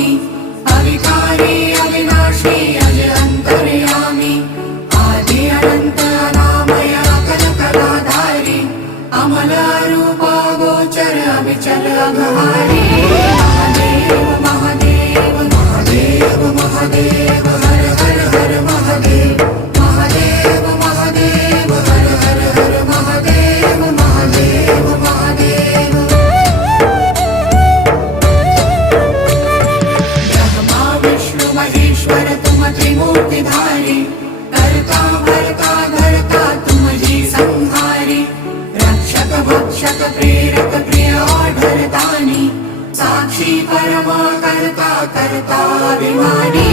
स्वामी अविकारी अविनाशी अज अंतर्यामी आदि अनंत अनामय अकल कलाधारी अमल रूप गोचर अविचल अघहारी महादेव महादेव महादेव महादेव हर हर हर महादेव महादेव महादेव हर हर हर महादेव महादेव महादेव ब्रह्मा विष्णु महेश्वर तुम त्रिमूर्तिधारी कर्ता भर्ता धर्ता तुम जी संहारी रक्षक भक्षक प्रेरक प्रिय आढरतानी साक्षी परमा कर्ता कर्ता अभिमानी